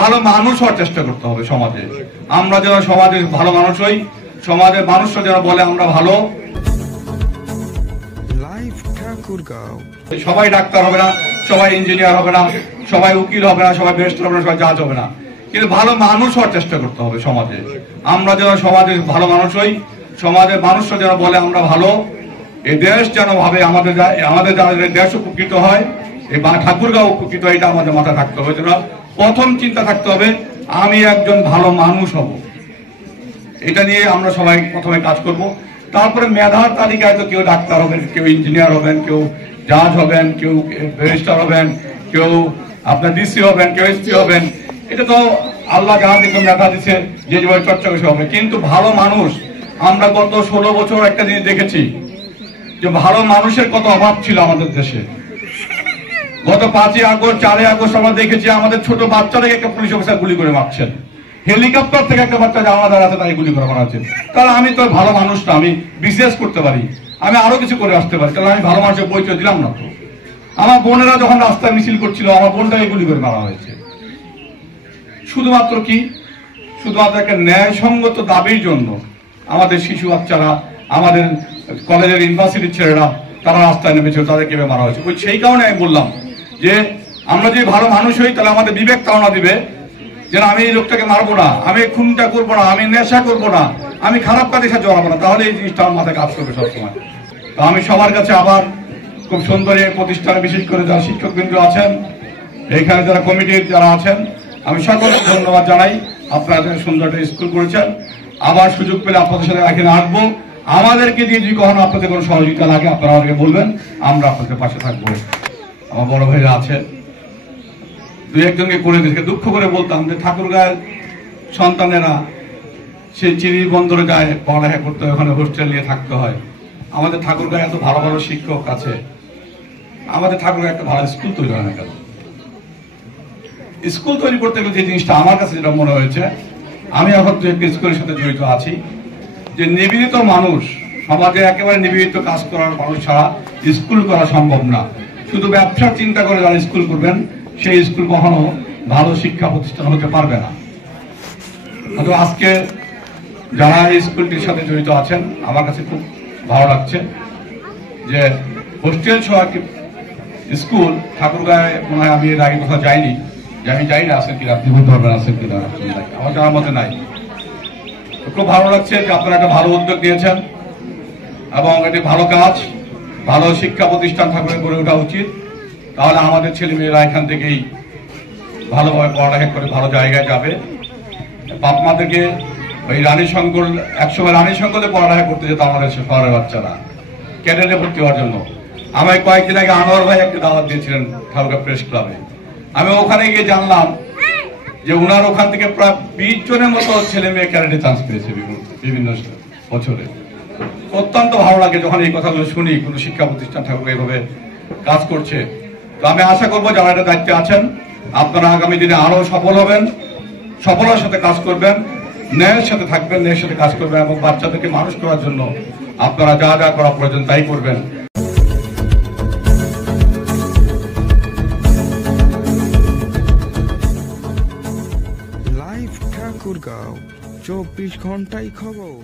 ভালো মানুষ হওয়ার চেষ্টা করতে হবে সমাজে। আমরা যেন সমাজে ভালো মানুষ হই, সমাজের মানুষরা যেন বলে আমরা ভালো। সবাই ডাক্তার হবে না, সবাই ইঞ্জিনিয়ার হবে না, সবাই উকিল হবে না, সবাই ব্যারিস্টার হবে না, সবাই জাজ হবে না, কিন্তু ভালো মানুষ হওয়ার চেষ্টা করতে হবে সমাজে। আমরা যেন সমাজে ভালো মানুষ হই, সমাজের মানুষরা যেন বলে আমরা ভালো। এই দেশ যেন ভাবে আমাদের দেশ উপকৃত হয়, এই ঠাকুরগাঁও উপকৃত হয়, এটা আমাদের মাথায় থাকতে হবে। প্রথম চিন্তা থাকতে হবে আমি একজন ভালো মানুষ হব, এটা নিয়ে আমরা সবাই প্রথমে কাজ করব। তারপরে মেধার তালিকায় তো কেউ ডাক্তার হবেন, কেউ ইঞ্জিনিয়ার হবেন, কেউ জাজ হবেন, কেউ ব্যারিস্টার হবেন, কেউ আপনার ডিসি হবেন, কেউ এসপি হবেন। এটা তো আল্লাহ যার দিকে মেধা দিচ্ছে যে যেভাবে চর্চা করে হবে। কিন্তু ভালো মানুষ, আমরা গত 16 বছর একটা জিনিস দেখেছি যে ভালো মানুষের কত অভাব ছিল আমাদের দেশে। গত 5ই আগস্ট 4ই আগস্ট আমরা দেখেছি আমাদের ছোট বাচ্চাটাকে একটা পুলিশ অফিসার গুলি করে মারছেন, হেলিকপ্টার থেকে একটা বাচ্চা জামাদার আছে তাই গুলি করে মারা হচ্ছে। তাহলে আমি তো ভালো মানুষ না, আমি বিজনেস করতে পারি, আমি আরো কিছু করে আসতে পারি, তাহলে আমি ভালো মানুষের পরিচয় দিলাম না তো। আমার বোনেরা যখন রাস্তায় মিছিল করছিল, আমার বোনটাকে গুলি করে মারা হয়েছে। শুধুমাত্র কি? শুধুমাত্র একটা ন্যায়সঙ্গত দাবির জন্য আমাদের শিশু বাচ্চারা, আমাদের কলেজের ইউনিভার্সিটির ছেলেরা তারা রাস্তায় নেমেছিল, তাদেরকে মারা হয়েছে। সেই কারণে আমি বললাম যে আমরা যদি ভালো মানুষ হই তাহলে আমাদের বিবেক তাড়না দিবে যে আমি এই লোকটাকে মারবো না, আমি খুনটা করবো না, আমি নেশা করবো না, আমি খারাপ কাজের সাথে জড়াবো না। তাহলে এই জিনিসটা আমার মাথায় কাজ করবে সবসময়। তো আমি সবার কাছে আবার খুব সুন্দর এই প্রতিষ্ঠানে, বিশেষ করে যারা শিক্ষকবৃন্দ আছেন, এইখানে যারা কমিটির যারা আছেন, আমি সকলকে ধন্যবাদ জানাই। আপনারা সুন্দর একটা স্কুল করেছেন। আবার সুযোগ পেলে আপনাদের সাথে এখানে আসবো। আমাদেরকে দিয়ে যদি কখনো আপনাদের কোনো সহযোগিতা লাগে আপনারা আমাকে বলবেন, আমরা আপনাদের পাশে থাকবো। আমার বড় ভাইরা আছে, দুই একজনকে করে দিয়েছে, দুঃখ করে বলতাম যে ঠাকুরগাঁয়ের সন্তানেরা সেই চিনি বন্দরে যায় পড়ালেখা করতে হয়, ওখানে হোস্টেল নিয়ে থাকতে হয়। আমাদের ঠাকুরগাঁয়ে এত ভালো ভালো শিক্ষক আছে, আমাদের ঠাকুরগাঁয়ে একটা ভালো স্কুল তৈরি হয় না কেন? স্কুল তৈরি করতে গেলে যে জিনিসটা আমার কাছে যেটা মনে হয়েছে, আমি এখন তো একটা স্কুলের সাথে জড়িত আছি, যে নিবেদিত মানুষ, সমাজে একেবারে নিবেদিত কাজ করার মানুষ ছাড়া স্কুল করা সম্ভব না। শুধু ব্যবসার চিন্তা করে যারা স্কুল করবেন, সেই স্কুল কখনো ভালো শিক্ষা প্রতিষ্ঠান হতে পারবে না। তো আজকে যারা এই স্কুলটির সাথে জড়িত আছেন, আমার কাছে খুব ভালো লাগছে যে হোস্টেল সহ স্কুল ঠাকুরগাঁয়ে মনে হয় আমি এর আগে কোথাও যাইনি, যে আমি যাই না, আছেন কিনা আপনি বলতে পারবেন, আছেন কিনা আমার জানার মতে নাই। খুব ভালো লাগছে যে আপনারা একটা ভালো উদ্যোগ নিয়েছেন এবং এটি ভালো কাজ, ভালো শিক্ষা প্রতিষ্ঠান ঠাকুরের গড়ে ওঠা উচিত। তাহলে আমাদের ছেলে মেয়েরা এখান থেকেই ভালোভাবে পড়ালেখা করে ভালো জায়গায় যাবে। বাপমা থেকে ওই রানীশঙ্কর, একসময় রানীশঙ্করে পড়ালেখা করতে যেত আমাদের শহরের বাচ্চারা ক্যাডেটে ভর্তি হওয়ার জন্য। আমায় কয়েকদিন আগে আনোয়ার ভাই একটা দাওয়াত দিয়েছিলেন ঠাকুরগাঁও প্রেস ক্লাবে। আমি ওখানে গিয়ে জানলাম যে উনার ওখান থেকে প্রায় 20 জনের মতো ছেলে মেয়ে ক্যাডেটে চান্স পেয়েছে বিভিন্ন বছরে। অত্যন্ত ভালো লাগে যখন এই কথাগুলো শুনি, কোনো শিক্ষা প্রতিষ্ঠান ঠাকুর এইভাবে কাজ করছে। তো আমি আশা করবো যারা এটা দায়িত্বে আছেন, আপনারা আগামী দিনে আরো সফল হবেন, সফলতার সাথে কাজ করবেন, ন্যায়ের সাথে থাকবেন, ন্যায়ের সাথে কাজ করবেন এবং বাচ্চাদেরকে মানুষ করার জন্য আপনারা যা যা করা প্রয়োজন তাই করবেন। লাইভ ঠাকুরগাঁও 24 ঘন্টাই খবর।